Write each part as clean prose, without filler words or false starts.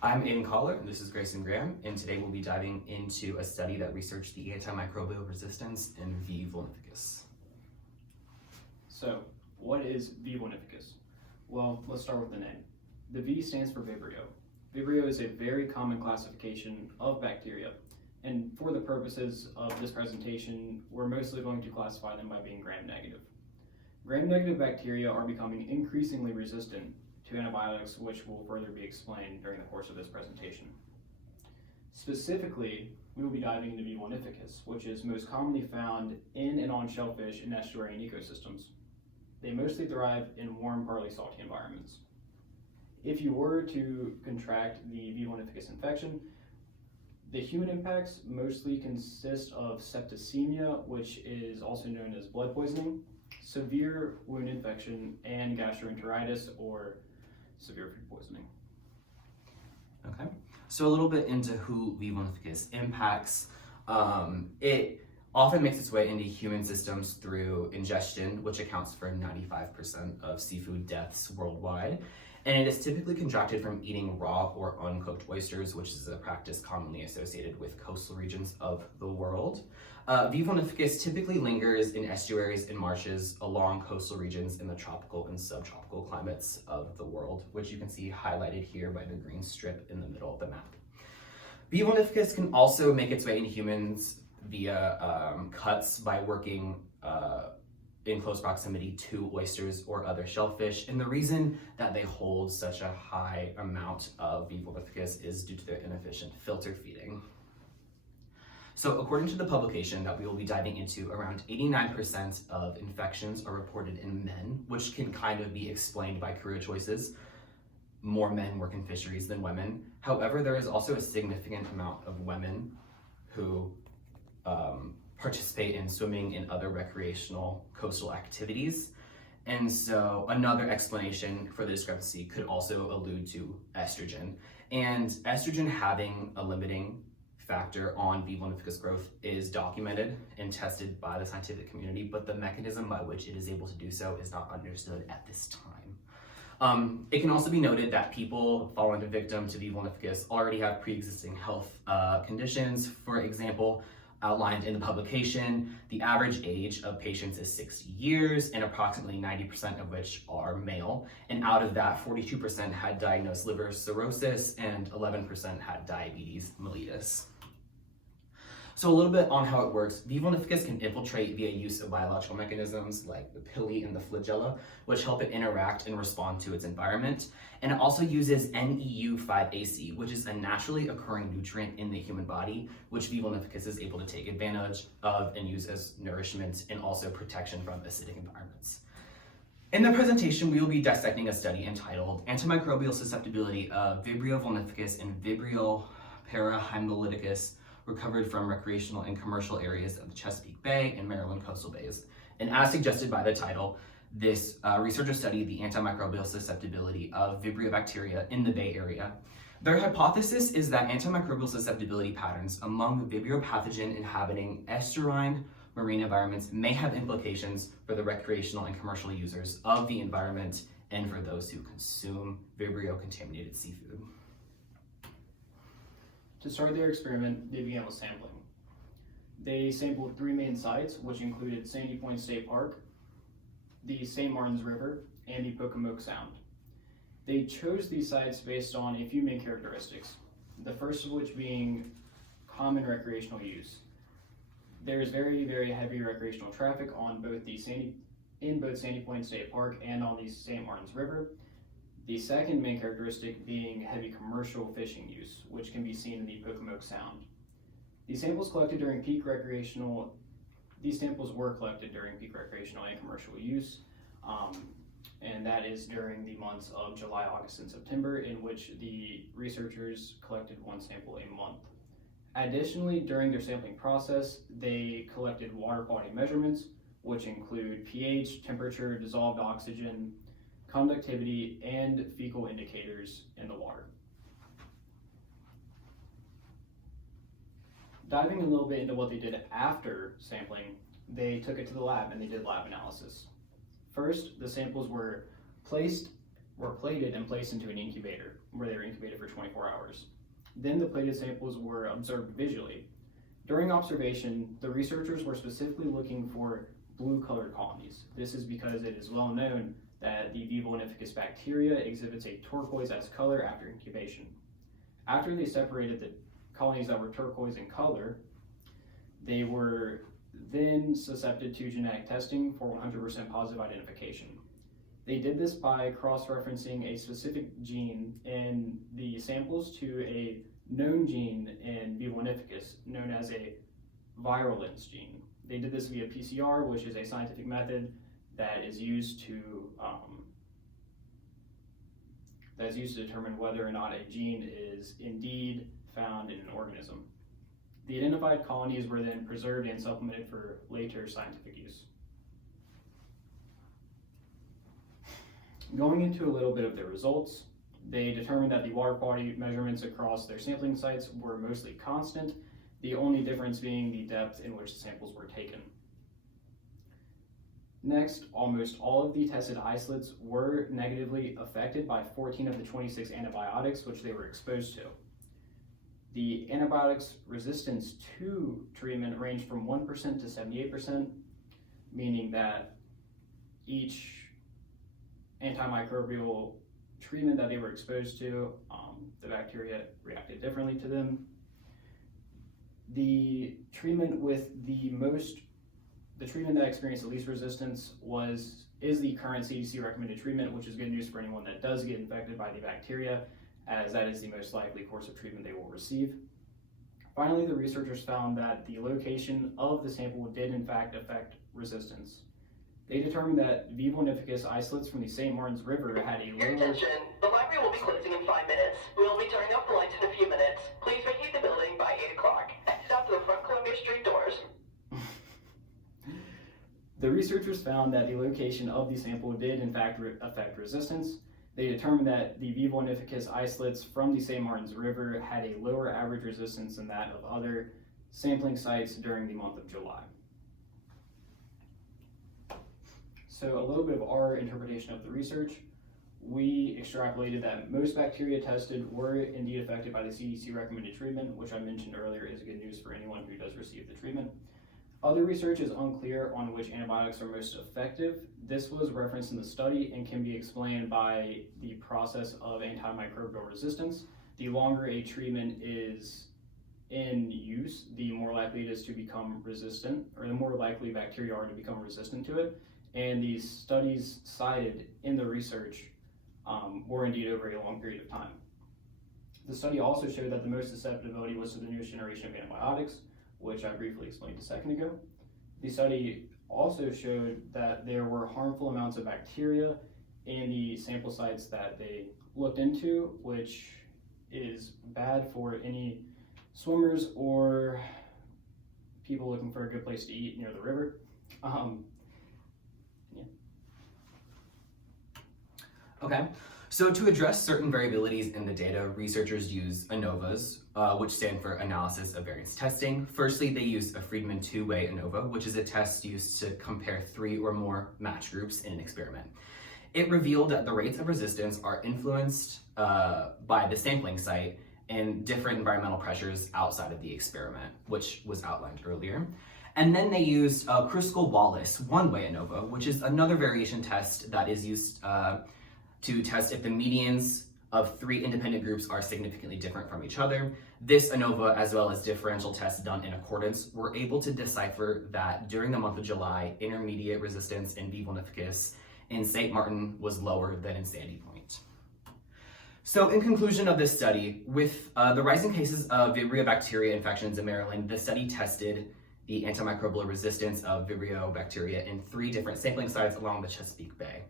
I'm Aiden Collar, and this is Grayson Graham, and today we'll be diving into a study that researched the antimicrobial resistance in V. vulnificus. So, what is V. vulnificus? Well, let's start with the name. The V stands for Vibrio. Vibrio is a very common classification of bacteria, and for the purposes of this presentation, we're mostly going to classify them by being gram-negative. Gram-negative bacteria are becoming increasingly resistant to antibiotics, which will further be explained during the course of this presentation. Specifically, we will be diving into V. vulnificus, which is most commonly found in and on shellfish in estuarine ecosystems. They mostly thrive in warm, partly salty environments. If you were to contract the V. vulnificus infection, the human impacts mostly consist of septicemia, which is also known as blood poisoning, severe wound infection, and gastroenteritis or severe food poisoning. Okay, so a little bit into who V. vulnificus impacts. It often makes its way into human systems through ingestion, which accounts for 95% of seafood deaths worldwide. And it is typically contracted from eating raw or uncooked oysters, which is a practice commonly associated with coastal regions of the world. V. vulnificus typically lingers in estuaries and marshes along coastal regions in the tropical and subtropical climates of the world, which you can see highlighted here by the green strip in the middle of the map. V. vulnificus can also make its way into humans via cuts by working in close proximity to oysters or other shellfish. And the reason that they hold such a high amount of V. vulnificus is due to their inefficient filter feeding. So according to the publication that we will be diving into, around 89% of infections are reported in men, which can kind of be explained by career choices. More men work in fisheries than women. However, there is also a significant amount of women who participate in swimming and other recreational coastal activities. And so another explanation for the discrepancy could also allude to estrogen. And estrogen having a limiting factor on V. vulnificus growth is documented and tested by the scientific community, but the mechanism by which it is able to do so is not understood at this time. It can also be noted that people falling victim to V. vulnificus already have pre-existing health conditions. For example, outlined in the publication, the average age of patients is 60 years and approximately 90% of which are male. And out of that, 42% had diagnosed liver cirrhosis and 11% had diabetes mellitus. So a little bit on how it works. V. vulnificus can infiltrate via use of biological mechanisms like the pili and the flagella, which help it interact and respond to its environment. And it also uses NEU5AC, which is a naturally occurring nutrient in the human body, which V. vulnificus is able to take advantage of and use as nourishment and also protection from acidic environments. In the presentation, we will be dissecting a study entitled Antimicrobial Susceptibility of Vibrio vulnificus and Vibrio parahemolyticus recovered from recreational and commercial areas of the Chesapeake Bay and Maryland coastal bays. And as suggested by the title, this researcher studied the antimicrobial susceptibility of Vibrio bacteria in the Bay Area. Their hypothesis is that antimicrobial susceptibility patterns among Vibrio pathogen inhabiting estuarine marine environments may have implications for the recreational and commercial users of the environment and for those who consume Vibrio contaminated seafood. To start their experiment, they began with sampling. They sampled 3 main sites, which included Sandy Point State Park, the St. Martin's River, and the Pocomoke Sound. They chose these sites based on a few main characteristics, the first of which being common recreational use. There's very, very heavy recreational traffic on both Sandy Point State Park and on the St. Martin's River. The second main characteristic being heavy commercial fishing use, which can be seen in the Pocomoke Sound. These samples were collected during peak recreational and commercial use, and that is during the months of July, August, and September, in which the researchers collected 1 sample a month. Additionally, during their sampling process, they collected water quality measurements, which include pH, temperature, dissolved oxygen, conductivity, and fecal indicators in the water. Diving a little bit into what they did after sampling, they took it to the lab and they did lab analysis. First, the samples were placed were plated and placed into an incubator, where they were incubated for 24 hours. Then the plated samples were observed visually. During observation, the researchers were specifically looking for blue-colored colonies. This is because it is well known that the V. vulnificus bacteria exhibits a turquoise-esque color after incubation. After they separated the colonies that were turquoise in color, they were then susceptible to genetic testing for 100% positive identification. They did this by cross-referencing a specific gene in the samples to a known gene in V. vulnificus, known as a virulence gene. They did this via PCR, which is a scientific method that is used to determine whether or not a gene is indeed found in an organism. The identified colonies were then preserved and supplemented for later scientific use. Going into a little bit of their results, they determined that the water quality measurements across their sampling sites were mostly constant, the only difference being the depth in which the samples were taken. Next, almost all of the tested isolates were negatively affected by 14 of the 26 antibiotics which they were exposed to. The antibiotics resistance to treatment ranged from 1% to 78%, meaning that each antimicrobial treatment that they were exposed to, the bacteria reacted differently to them. The treatment that experienced the least resistance is the current CDC recommended treatment, which is good news for anyone that does get infected by the bacteria, as that is the most likely course of treatment they will receive. Finally, the researchers found that the location of the sample did in fact affect resistance. They determined that V. vulnificus isolates from the St. Martin's River had a Your lower... attention, the library will be closing in 5 minutes. We will be turning off the lights in a few minutes. Please vacate the building by 8 o'clock. Exit out to the front Columbia Street doors. The researchers found that the location of the sample did in fact affect resistance. They determined that the V. vulnificus isolates from the St. Martin's River had a lower average resistance than that of other sampling sites during the month of July. So a little bit of our interpretation of the research. We extrapolated that most bacteria tested were indeed affected by the CDC recommended treatment, which I mentioned earlier is good news for anyone who does receive the treatment. Other research is unclear on which antibiotics are most effective. This was referenced in the study and can be explained by the process of antimicrobial resistance. The longer a treatment is in use, the more likely it is to become resistant, or the more likely bacteria are to become resistant to it. And the studies cited in the research were indeed over a long period of time. The study also showed that the most susceptibility was to the newest generation of antibiotics, which I briefly explained a second ago. The study also showed that there were harmful amounts of bacteria in the sample sites that they looked into, which is bad for any swimmers or people looking for a good place to eat near the river. Okay, so to address certain variabilities in the data, researchers use ANOVAs, which stand for Analysis of Variance Testing. Firstly, they use a Friedman two-way ANOVA, which is a test used to compare 3 or more match groups in an experiment. It revealed that the rates of resistance are influenced by the sampling site and different environmental pressures outside of the experiment, which was outlined earlier. And then they used Kruskal-Wallis one-way ANOVA, which is another variation test that is used to test if the medians of 3 independent groups are significantly different from each other. This ANOVA, as well as differential tests done in accordance, were able to decipher that during the month of July, intermediate resistance in V. vulnificus in St. Martin was lower than in Sandy Point. So in conclusion of this study, with the rising cases of Vibrio bacteria infections in Maryland, the study tested the antimicrobial resistance of Vibrio bacteria in 3 different sampling sites along the Chesapeake Bay.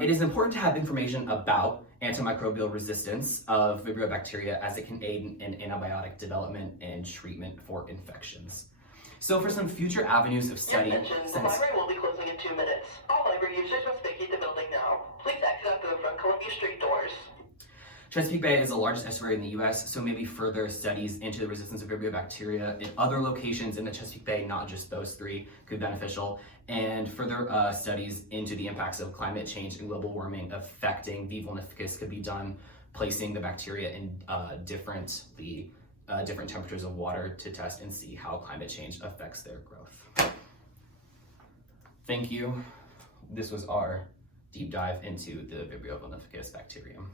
It is important to have information about antimicrobial resistance of Vibrio bacteria as it can aid in antibiotic development and treatment for infections. So for some future avenues of study... Your attention, the library will be closing in 2 minutes. All library users must vacate the building now. Please exit out to the front Columbia Street doors. Chesapeake Bay is the largest estuary in the US, so maybe further studies into the resistance of Vibrio bacteria in other locations in the Chesapeake Bay, not just those three, could be beneficial. And further studies into the impacts of climate change and global warming affecting V. vulnificus could be done, placing the bacteria in different temperatures of water to test and see how climate change affects their growth. Thank you. This was our deep dive into the Vibrio vulnificus bacterium.